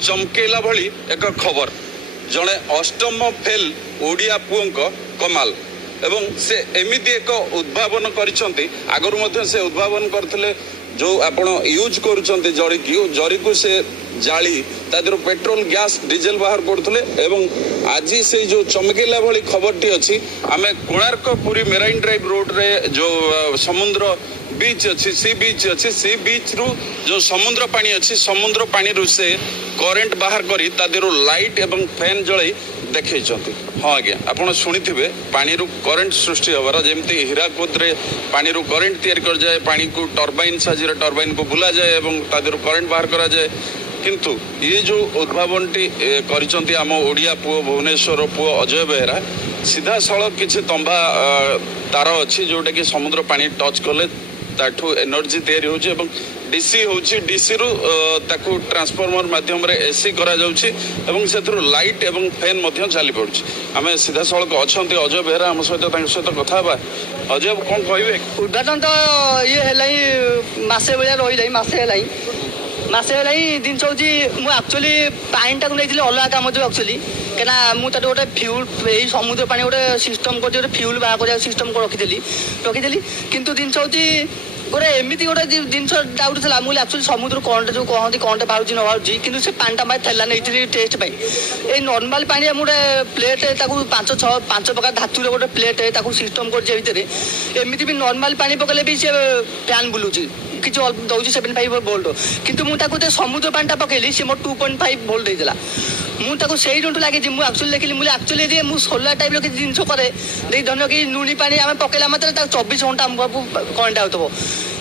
चमकेला भली एक खबर जड़े अष्टम फेल ओडिया पुओं कमाल एवं से एमिति एक उद्भावन करिसंती आगरु मध्ये से उद्भावन करथिले जो आपण यूज करूछंती जरी को से जाली तादर पेट्रोल गैस डीजेल बाहर करथिले एवं आज से जो चमकेला भली खबरटी अछि आमे Konark Puri marine drive road रे जो समुद्र बीच अच्छी सी बीच रु जो समुद्र पानी अच्छी समुद्र पानी रु से करेंट बाहर करी तादेरो लाइट एवं फैन जलाई देखै हाँ आज्ञा आपड़ शुणी पानी रु करेंट सृष्टि हबार जमती हीराकुद रे पानी रु करेंट तैयार कर जाए पानी को टर्बाइन साजी टर्बाइन को बुला जाए एवं तादेरो करेंट बाहर करा जाए किंतु ये जो उद्भावन टी करिसंती आम ओडिया पुओ भुवनेश्वर पुओ अजय बेहरा सीधा सड़क किसी तंबा तार अच्छी जोटा कि समुद्र पानी टच कले ताठू एनर्जी तैयारी होची एवं डीसी होची डीसी रु ताकू ट्रांसफॉर्मर माध्यम रे एसी करा जाउची एवं सेथरु लाइट एवं फैन मध्यम चली पड़ुची आमे सीधा सड़क अछंती अजय बेहरा हम सहित कथा बा अजय कोन कहबे उद्घाटन तो ये हेलाई मासे बेला रही मासे हेलाई दिन हूँ मुझे एक्चुअली पानी टाक नहीं अलग कम जो एक्चुअली क्या मुझे गोटे फ्यूल यही समुद्र पानी गोटे सिस्टम कर फ्यूल बाहर कर सिस्टम रखी किंतु जिन हूँ गोटे एमती गोटे जिन डाउट था मुझे एक्चुअली समुद्र कंटे जो कहते कंटे बाहर न बाहर कि से पानीटा मैं थेला नहीं टेस्ट ये नॉर्मल पानी गोटे प्लेट पांच प्रकार धातुर गोटे प्लेट सिस्टम करमती भी नॉर्मल पानी पकड़े भी सी फैन बुलूची किसी दौर 7.5 वोल्ट किंतु मुझे समुद्र पानी पकईली सी मोर 2.5 वोल्ट देला मुझे से रुंटू लगे मुझे एक्चुअली देखिली मुझे एक्चुअली मुझे सोलार टाइप किसी जिन करे धन कि लुणी पानी आम पकड़ा मात्र 24 घंटा आमको करेंट आउथब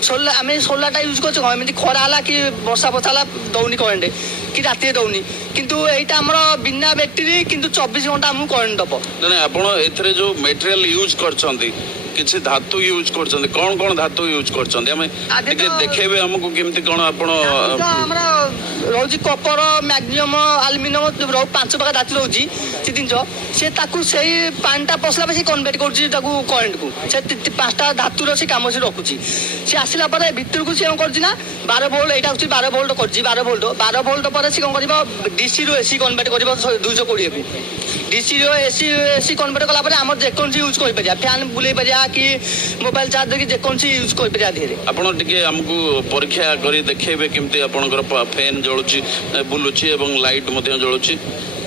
सोलार आम सोलार यूज करमी खरा है कि वर्षा फर्षा दौनी करेंट कि राति दौनी किंतु एटा हमर बिना बैटेरी किंतु 24 घंटा आमको करेंट दब आपण एथरे जो मटेरियल यूज करछंती किसी धातु यूज करछंती कौन कौन धातु यूज करछंती हमें देखेबे हमको केमती कोन आपण हमरा रोजी कॉपर मैग्नीशियम एल्युमिनियम रो 5 प्रकार धातु रोजी से दिन से ताकू सेही पानीटा पसला पे से कन्वर्ट करछि ताकू करेंट को से 5टा धातु रो से काम से रखुछि से आसिला पर भीतर को से करछि ना 12 वोल्ट एटा होछि 12 वोल्ट करछि 12 वोल्ट पर से कोन करबो डीसी रो एसी कन्वर्ट करबो 220 को डीसी रो एसी कन्वर्ट कला पर हमर जे कोन यूज करि परिया फैन बुले परिया कि मोबाइल चार्जर कि जे कोन यूज करि परिया धीरे आपण टिके हमकु परीक्षा करी देखेबे केमती आपनकर फैन जळुची बुलुची एवं लाइट मध्ये जळुची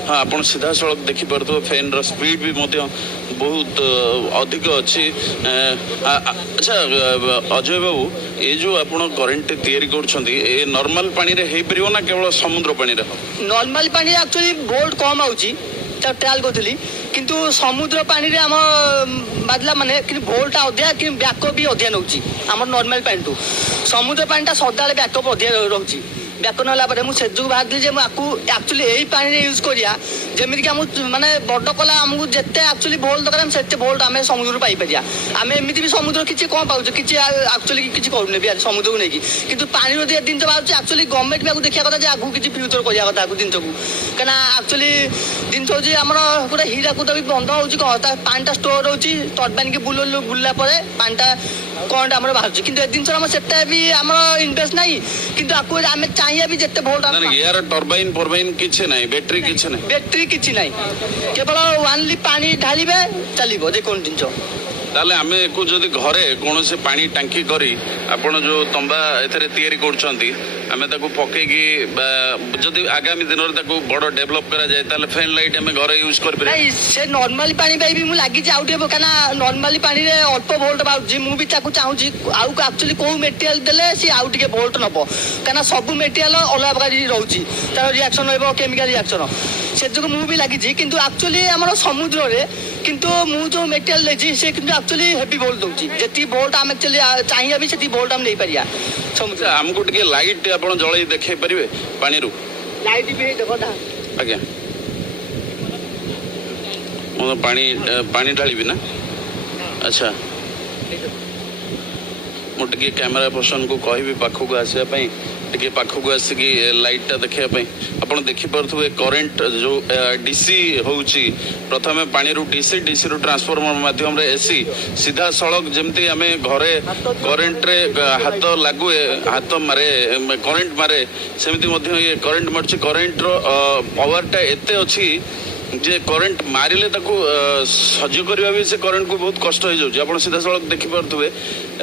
हाँ आप सीधा सड़क देखिपे फैन स्पीड भी बहुत अधिक अच्छी अच्छा अजय बाबू ये जो आप करेन्ट तैयारी कर नॉर्मल पानी रे हो पार ना केवल समुद्र पानी रे नॉर्मल पानी एक्चुअली वोल्ट कम आउची ट्रायल करी किंतु समुद्र पानी रे आम बादला माने कि वोल्ट अधिका कि बैकअप भी अधिका नौ आम नॉर्मल पानी टू समुद्र पानी सदा बैकअप अधिका रोचे व्याकरण है मुझे बाहर एक्चुअली यही पानी यूज करिया जमीन कि माने बड़ कला आमको जिते एक्चुअली भोल्ट दरकार से भोल्ट आम समुद्र पाइपर आम एमती भी समुद्र किसी कम पाचे कि एक्चुअली किसी करूने भी समुद्र को लेकिन किंतु पानी जिन बाहर एक्चुअली गवर्नमेंट भी देखा कथा आगू किसी फ्यूचर करा कथा जिन को कहीं एक्चुअली जिन हूँ आम गोटे हीराकुद भी बंद हो पानीटा स्टोर हो टर्बाइन की बुलला पानीटा करेंट आम बाहर कि जिन से भी आम इनभेस्ट ना कि आम चाहिए भी जिते भोल्ट यार टर्बाइन फर्बाइन किछि नाही बैटरी किछि नाही बैटरी किछि नाही केवल ओनली पानी ढालिबे चलिबो जे कोन जिंचो ताले आमे को जदी घरे कोनोसे पानी टांकी करी आपण जो तंबा एथरे तयारी करछंती आमे ताको पकेकी जदी आगामी दिन रे ताको बड़ डेवलप करा जाय ताले फैन लाइट आमे घरे यूज कर परबे नहीं से नॉर्मल पानी पे भी मु लागी जे आउटे काना नॉर्मली पानी रे अल्प वोल्ट बाउजी मु भी ताको चाहू छी आउ एक्चुअली को मटेरियल देले से आउ टिके वोल्ट नबो काना सब मटेरियल अलग प्रकार रहउची तार रिएक्शन होबो केमिकल रिएक्शन से जो मु भी लागी छी किंतु एक्चुअली हमर समुद्र रे किंतु मु जो मटेरियल लेजी से किंतु एक्चुअली हेवी वोल्ट दउची जेती वोल्ट हम एक्चुअली चाहिए भी सेती वोल्ट हम नहीं परिया समुद्र हमको टिके लाइट आपण जळै देखै परिबे पानी रु लाइट भी देखो दा आज्ञा मो पानी ढालिबी ना अच्छा मु टिके कैमरा पर्सन को कहबी पाखु को आसिया पई टिके पाखक आसिकी लाइटा देखा आपड़ देखिपे करेन्ट जो डीसी होउची प्रथमे पानी रु डीसी डीसी रु ट्रांसफॉर्मर माध्यम रे एसी सीधा सड़क जमती आम घरे करेन्ट रे हाथ लागू हाथ मारे करेन्ट मारे सेमती ये करेन्ट मार्च करेन्ट रो पावरटा एते अच्छी जे करेन्ट मारिले ताकू सज्ज करवा भी से करेन्ट को बहुत कष्ट हो जाऊँ आप सीधा सड़क देखिपे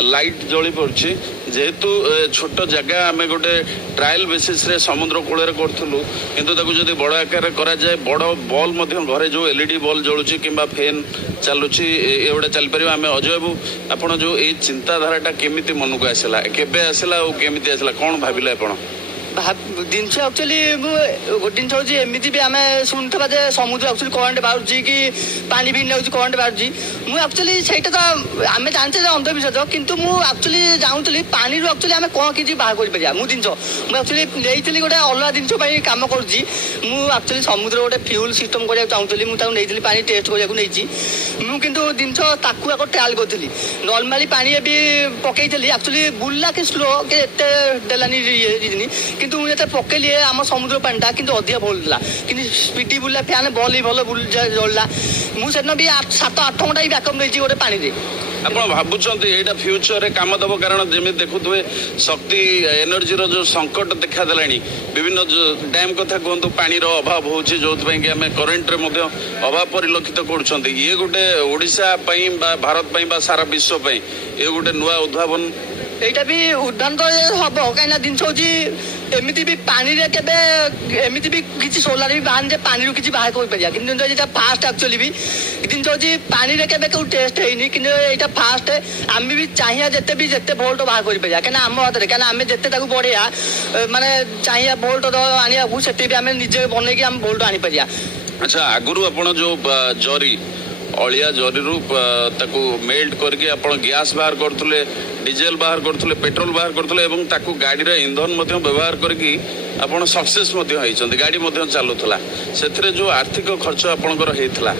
लाइट जली पड़े जेहेतु छोट जगह आम गोटे ट्रायल बेसिस रे समुद्र कूल करूँ किंतु जब बड़ आकार करा जाए बड़ बल्ब घरे जो एलईडी बल्ब जलुची किंबा फैन चलुची एगुड़ा चल पार आम अजय बाबू आपड़ जो ये चिंताधाराटा केमी मन को आसला केबे आसला और केमी आसला कौन भाविले आपड़ जिनस एक्चुअली गोटे जिन हूँ एमती भी आम शुणुवा जे समुद्र एक्चुअली करेन्ट बाहर कि पानी भी नौ करेन्ट बाहर मुझे एक्चुअली से आम जानते अंधविश्वास किंतु मुझे एक्चुअली चाहूली पानी एक्चुअली आम कौन कि बाहर कर मुझे जिन मुझे एक्चुअली नहीं गोटे अलग जिन कम करुँच एक्चुअली समुद्र गोटे फ्यूल सिस्टम करने चाहूली मुझे पानी टेस्ट करने मुझे जिन आग ट्रायल करी नर्माली पानी भी पकई एक्चुअली बुला कि स्लो के एत देलानी किंतु मुझे पकेली आम समुद्र पानीटा कि अधिक भलुला कि स्पीडी बुला फैन बल भल जल्ला मुझे भी 7-8 घंटा ही बैकअप नहीं गोटे पानी रे आप भावुंट यहाँ फ्यूचर कम दब कारण जमी देखुए शक्ति एनर्जी रो जो संकट देखा देला विभिन्न डैम कथा कहतु पानी अभाव हो जो आम करेन्ट रे अभाव परिलक्षित कर ये गोटे ओडिशा भारत सारा विश्व ये गोटे नुआ उद्भावन यहाँ भी उद्यान तो हम कहीं जिन हूँ एमती भी पानी रे केबे एमती भी किसी सोलार भी बाहर जे पानी रू किसी बाहर कर पारिया किंतु जेटा फास्ट एक्चुअली भी जिन हूँ पानी रे केबे कोई टेस्ट हैनी किंतु एटा फास्ट आम भी चाहिए जिते वोल्ट बाहर कर पारिया कहीं आम हाथ में आम जिते बढ़िया माने चाहिए वोल्ट आनिया से भी आम निजे बनई आम वोल्ट आनी पारिया। अच्छा आगुरु आपण जो जरी अलिया जरी ताकू मेल्ट करके आपण गैस बाहर करथुले डीजेल बाहर करथुले पेट्रोल बाहर करथुले एवं ताकू गाड़ी रे ईंधन मध्य व्यवहार करके आपण सक्सेस मध्य होइछन्ती गाड़ी मध्य चालुथला सेथरे जो आर्थिक खर्च आपणकर हेइथला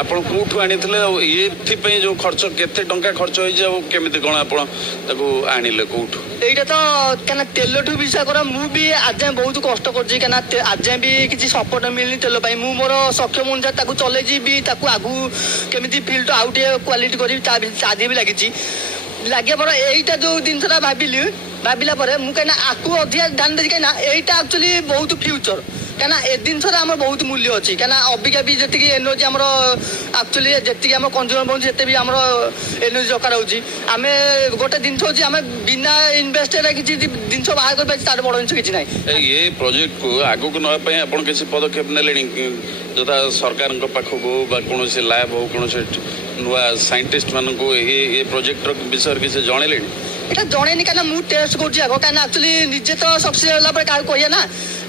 आपण कोठु आनिथिले ये जो खर्च केते टंका खर्च होई जे केमिति कोन आपण ताकू आनिले कोठु एटा तो कना तेल ठू विषय कर मु भी आज बहुत कष्ट करछि कना आज भी किसी सपोर्ट मिलनी तेल पाई मु मोर सक्षम अनुसार ताकू चले जी भी ताकू आगु केमिति फील्ड आउट क्वालिटी करी चादी भी लागिछि लगे पर एटा जो जिनसा भाविला पर मु कहीं आकु अधिक ध्यान दे कहीं एटा एक्चुअली बहुत फ्यूचर कहीं ए जिनस बहुत मूल्य अच्छी कहीं अबिका भी जी एनर्जी आम एक्चुअली जी आम कंज्यूमर बनते भी आम एनर्जी दरकार होमें गोटे जिन हूँ आम बिना इनभेस्ट किसी जिन बाहर कर तार बड़ जिन किसी ना ये प्रोजेक्ट को आगक नापी आप किसी पदक्षेप ने यथा सरकार पाखक कौन लैब हो कौन नुआ साइंटिस्ट मान ये प्रोजेक्ट विषय किसी जनइले এটা জনেনি কেন মু টেস্ট করছি আগে কেন একচুয়ালি নিজে তো সকসেস হলা পরে কাহু কইয়া না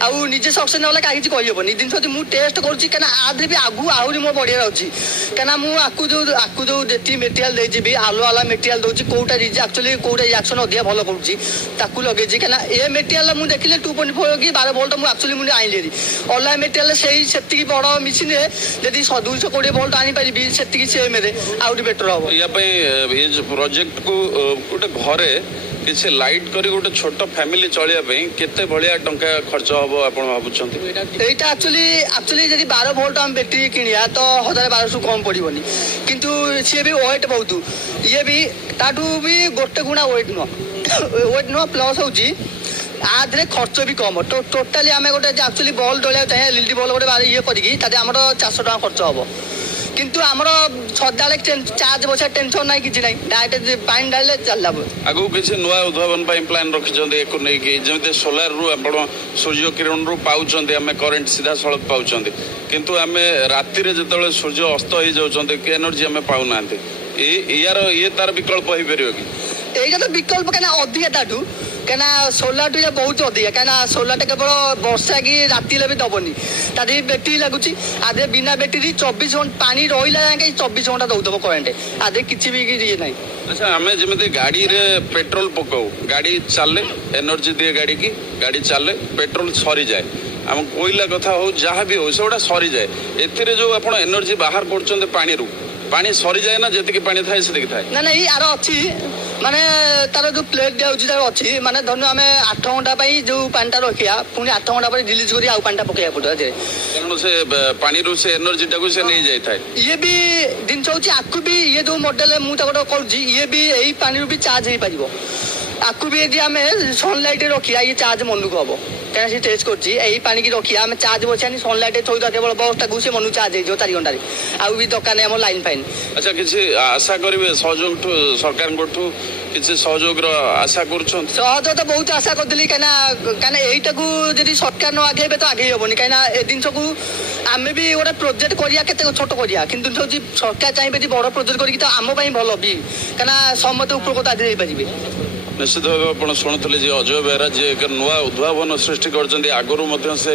আউ নিজে সকসেস নহলে কাহি কিছু কই হবনি জিনিস মু টেস্ট করছি কেন আধে বি আগু আহুরি মো বড়িয়া আছে কেন মু আকু जो যেতি মেটেরিয়াল দেই জিবি আলো আলা মেটেরিয়াল দউছি কোটা একচুয়ালি কোটা রিঅ্যাকশন অধিয়া ভালো করছি তাকু লগেছি কেন এ মেটেরিয়াল মু দেখিলে 2.4 কি 12 ভোল্ট মু একচুয়ালি মু আইলেরি অনলাইন মেটেরিয়াল সেই সেতি বড় মেশিন রে যদি 220 ভোল্ট আনি পারিবি সেতি সেম রে আউটি বেটার হবো या पे ये जो प्रोजेक्ट को गोटे घरे किसी लाइट करी गोटे छोट फैमिली चलिया पे केते भलिया टंका खर्च हबो आपण भाबुछंती एटा एक्चुअली जदी 12 वोल्ट हम बैटरी किनिया तो 1200 कम पड़िबनी किंतु सी भी वेट बहुत ये भी ताठू भी गोटे गुणा वेट नो प्लस होची आधे खर्च भी कम तो टोटाली आम गोटे एक्चुअली बल्ब डलिया चाहिए एलईडी बल्ब गोटे ये करी आम 400 टका खर्च हम किंतु आमर सदाले चार्ज बसा टेंशन ना कि डायरेक्ट पानी डाले चलला आगु किसी नुआ उद्भावन प्लान रखिछन्ते एको नै कि जेमते सोलार रु आपण सूर्य किरण रु पाउछन्ते आमे करंट सीधा सड़क पाउछन्ते किंतु आमे राति रे जतले सूर्य अस्त हो जाउछन्ते कि एनर्जी आमे पाउ नांते ये तार विकल्प होई परियो कि एटा तो विकल्प कना अधिक ताठू कहीं सोलार टू बहुत अधिक कहीं सोलार केवल वर्षा कि राति भी दबनी तादे बैटेरी लगुच आधे बिना बैटेरी 24 घंटा पानी रहा 24 घंटा दौदब करेन्ट आधे किसी भी ये ना। अच्छा आम जमी गाड़ी रे पेट्रोल पकाऊ गाड़ी चले एनर्जी दिए गाड़ी की गाड़ी चले पेट्रोल सरी जाए आम कोयला कथा हो जहाँ भी हो सेगुड़ा सरी जाए ए जो आप एनर्जी बाहर कर पानी रू पानी सरी जाए ना जी पानी थाए से थाए ना ना यार अच्छी ମାନେ ତାର ଯୋଉ ପ୍ଲେଟ୍ ଦିଆହଉଛି ତାର ଅଛି ମାନେ ଧରିନିଅ ଆମେ 8 ଘଣ୍ଟା ପାଇଁ ଯୋଉ ପାଣିଟା ରଖିବା ପୁଣି 8 ଘଣ୍ଟା ପରେ ରିଲିଜ କରି ଆଉ ପାଣିଟା ପକେଇବାକୁ ପଡିବ ଏଥିରେ। କାରଣ ସେ ପାଣିରୁ ସେ ଏନର୍ଜିଟାକୁ ସେ ନେଇଯାଇଥାଏ। ଇଏ ବି ଜିନିଷ ହଉଛି ଆକୁ ବି ଇଏ ଯୋଉ ମଡେଲ ମୁଁ ତାକୁ କରୁଛି ଇଏ ବି ଏଇ ପାଣିରୁ ବି ଚାର୍ଜ ହେଇପାରିବ। ଆକୁ ବି ଯଦି ଆମେ ସନଲାଇଟ୍ ରଖିବା ଇଏ ଚାର୍ଜ ମନକୁ ହବ କାହିଁକିନା ସେ ଟେଷ୍ଟ କରୁଛି ଏଇ ପାଣିକି ରଖିବା ଆମେ ଚାର୍ଜ ବସିବାନି ସନଲାଇଟ୍ ଥୋଇଦେବା କେବଳ ବକ୍ସଟାକୁ ସେ ମନକୁ ଚାର୍ଜ ହେଇଯିବ 4 ଘଣ୍ଟାରେ ଆଉ ବି ଦରକାର ନାହିଁ ଆମର ଲାଇନ୍ ଫାଇନ୍। ଆଚ୍ଛା କିଛି ଆଶା କରିବେ ସହଯୋଗଠୁ ସରକାରଙ୍କଠୁ କିଛି ସହଯୋଗର ଆଶା କରୁଛନ୍ତି? ସହଜ ତ ବହୁତ ଆଶା କରିଥିଲି କାହିଁକିନା ଏଇଟାକୁ ଯଦି ସରକାର ନ ଆଗେଇବେ ତ ଆଗେଇ ହବନି କାହିଁକିନା ଏ ଜିନିଷକୁ ଆମେ ବି ଗୋଟେ ପ୍ରୋଜେକ୍ଟ କରିବା କେତେ ଛୋଟ କରିବା କିନ୍ତୁ ଜିନିଷ ହଉଛି ସରକାର ଚାହିଁବେ ଯଦି ବଡ଼ ପ୍ରୋଜେକ୍ଟ କରିକି ତ ଆମ ପାଇଁ ଭଲ ବି କାହିଁକିନା ସମସ୍ତେ ଉପକୃତ ଆଜି ହେଇପାରିବେ। ନିଶ୍ଚିତ ଭାବେ ଆପଣ ଶୁଣୁଥିଲେ ଯେ ଅଜୟ ବେହେରା ଯିଏ ଏକ ନୂଆ ଉଦ୍ଭାବନ ସୃଷ୍ଟି କରିଛନ୍ତି ଆଗରୁ ମଧ୍ୟ ସେ